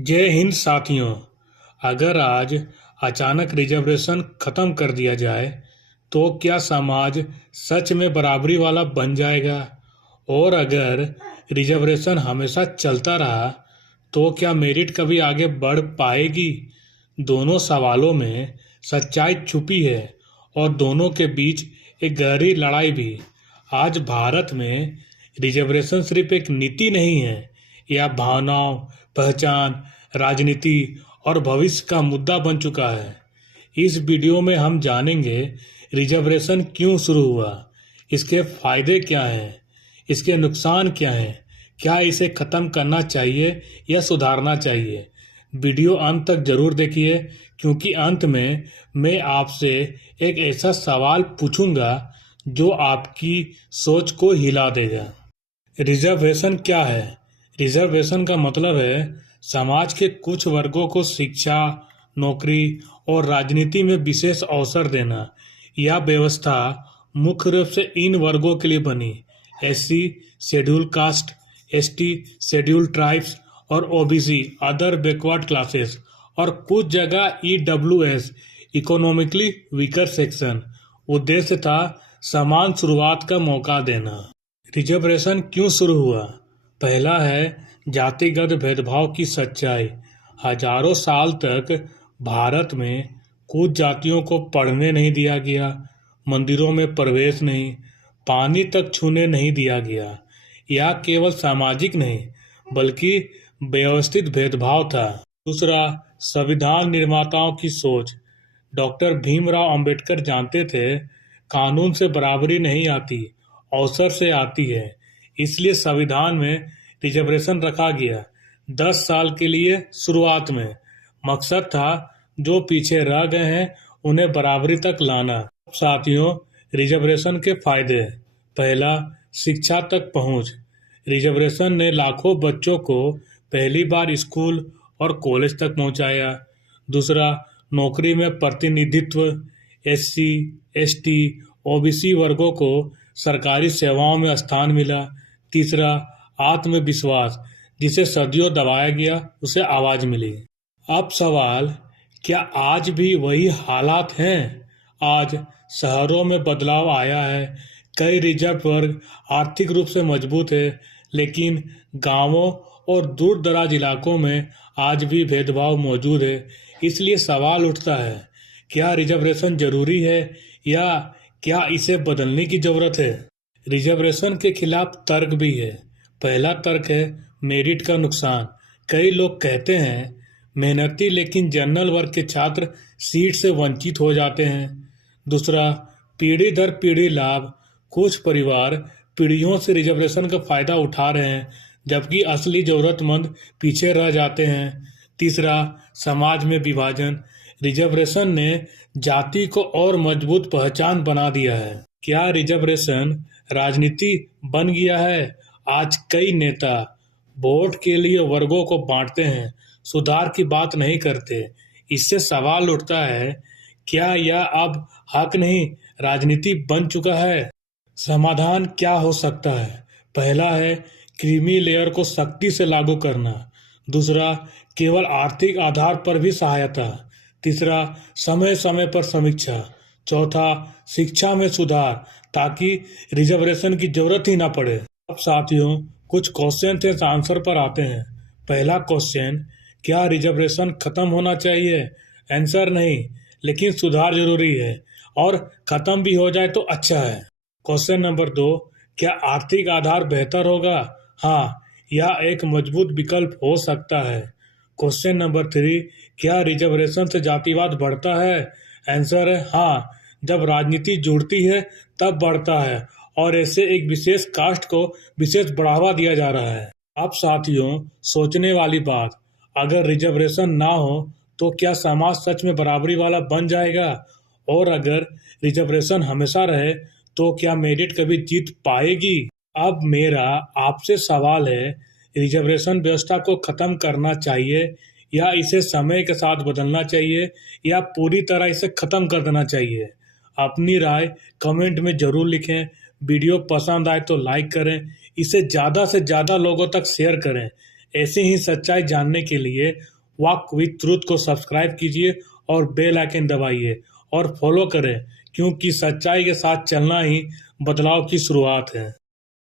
जय हिंद साथियों। अगर आज अचानक रिजर्वेशन खत्म कर दिया जाए तो क्या समाज सच में बराबरी वाला बन जाएगा? और अगर रिजर्वेशन हमेशा चलता रहा तो क्या मेरिट कभी आगे बढ़ पाएगी? दोनों सवालों में सच्चाई छुपी है और दोनों के बीच एक गहरी लड़ाई भी। आज भारत में रिजर्वेशन सिर्फ एक नीति नहीं है, यह भावनाओं, पहचान, राजनीति और भविष्य का मुद्दा बन चुका है। इस वीडियो में हम जानेंगे रिजर्वेशन क्यों शुरू हुआ, इसके फायदे क्या हैं, इसके नुकसान क्या हैं, क्या इसे खत्म करना चाहिए या सुधारना चाहिए। वीडियो अंत तक जरूर देखिए, क्योंकि अंत में मैं आपसे एक ऐसा सवाल पूछूंगा जो आपकी सोच को हिला देगा। रिजर्वेशन क्या है? रिजर्वेशन का मतलब है समाज के कुछ वर्गों को शिक्षा, नौकरी और राजनीति में विशेष अवसर देना। यह व्यवस्था मुख्य रूप से इन वर्गों के लिए बनी: SC, schedule caste, ST, schedule tribes और ओबीसी, अदर बैकवर्ड क्लासेस, और कुछ जगह ईडब्ल्यूएस, इकोनॉमिकली वीकर सेक्शन। उद्देश्य था समान शुरुआत का मौका देना। रिजर्वेशन क्यों शुरू हुआ? पहला है जातिगत भेदभाव की सच्चाई। हजारों साल तक भारत में कुछ जातियों को पढ़ने नहीं दिया गया, मंदिरों में प्रवेश नहीं, पानी तक छूने नहीं दिया गया। यह केवल सामाजिक नहीं बल्कि व्यवस्थित भेदभाव था। दूसरा, संविधान निर्माताओं की सोच। डॉक्टर भीमराव अंबेडकर जानते थे कानून से बराबरी नहीं आती, अवसर से आती है। इसलिए संविधान में रिजर्वेशन रखा गया। 10 साल के लिए शुरुआत में मकसद था जो पीछे रह गए हैं उन्हें बराबरी तक लाना। साथियों, रिजर्वेशन के फायदे। पहला, शिक्षा तक पहुंच। रिजर्वेशन ने लाखों बच्चों को पहली बार स्कूल और कॉलेज तक पहुंचाया। दूसरा, नौकरी में प्रतिनिधित्व। एससी, एसटी, ओबीसी वर्गों को सरकारी सेवाओं में स्थान मिला। तीसरा, आत्मविश्वास। जिसे सदियों दबाया गया उसे आवाज मिली। अब सवाल, क्या आज भी वही हालात हैं? आज शहरों में बदलाव आया है। कई रिजर्व वर्ग आर्थिक रूप से मजबूत है, लेकिन गांवों और दूर दराज इलाकों में आज भी भेदभाव मौजूद है। इसलिए सवाल उठता है, क्या रिजर्वेशन जरूरी है या क्या इसे बदलने की जरूरत है? रिजर्वेशन के खिलाफ तर्क भी है। पहला तर्क है मेरिट का नुकसान। कई लोग कहते हैं मेहनती लेकिन जनरल वर्ग के छात्र सीट से वंचित हो जाते हैं। दूसरा, पीढ़ी दर पीढ़ी लाभ। कुछ परिवार पीढ़ियों से रिजर्वेशन का फायदा उठा रहे हैं, जबकि असली जरूरतमंद पीछे रह जाते हैं। तीसरा, समाज में विभाजन। रिजर्वेशन ने जाति को और मजबूत पहचान बना दिया है। क्या रिजर्वेशन राजनीति बन गया है? आज कई नेता वोट के लिए वर्गों को बांटते हैं, सुधार की बात नहीं करते। इससे सवाल उठता है, क्या यह अब हक नहीं राजनीति बन चुका है? समाधान क्या हो सकता है? पहला है क्रीमी लेयर को सख्ती से लागू करना। दूसरा, केवल आर्थिक आधार पर भी सहायता। तीसरा, समय समय पर समीक्षा। चौथा, शिक्षा में सुधार ताकि रिजर्वेशन की जरूरत ही ना पड़े। अब साथियों, कुछ क्वेश्चन थे, आंसर पर आते हैं। पहला क्वेश्चन, क्या रिजर्वेशन खत्म होना चाहिए? आंसर नहीं, लेकिन सुधार जरूरी है, और खत्म भी हो जाए तो अच्छा है। क्वेश्चन नंबर 2, क्या आर्थिक आधार बेहतर होगा? हाँ, यह एक मजबूत विकल्प हो सकता है। क्वेश्चन नंबर 3, क्या रिजर्वेशन से जातिवाद बढ़ता है? आंसर है हाँ, जब राजनीति जुड़ती है तब बढ़ता है, और ऐसे एक विशेष कास्ट को विशेष बढ़ावा दिया जा रहा है। अब साथियों, सोचने वाली बात, अगर रिजर्वेशन ना हो तो क्या समाज सच में बराबरी वाला बन जाएगा? और अगर रिजर्वेशन हमेशा रहे तो क्या मेरिट कभी जीत पाएगी? अब मेरा आपसे सवाल है, रिजर्वेशन व्यवस्था को खत्म करना चाहिए या इसे समय के साथ बदलना चाहिए, या पूरी तरह इसे खत्म कर देना चाहिए? अपनी राय कमेंट में जरूर लिखें। वीडियो पसंद आए तो लाइक करें, इसे ज़्यादा से ज़्यादा लोगों तक शेयर करें। ऐसी ही सच्चाई जानने के लिए वॉक विथ ट्रूथ को सब्सक्राइब कीजिए और बेल आइकन दबाइए और फॉलो करें, क्योंकि सच्चाई के साथ चलना ही बदलाव की शुरुआत है।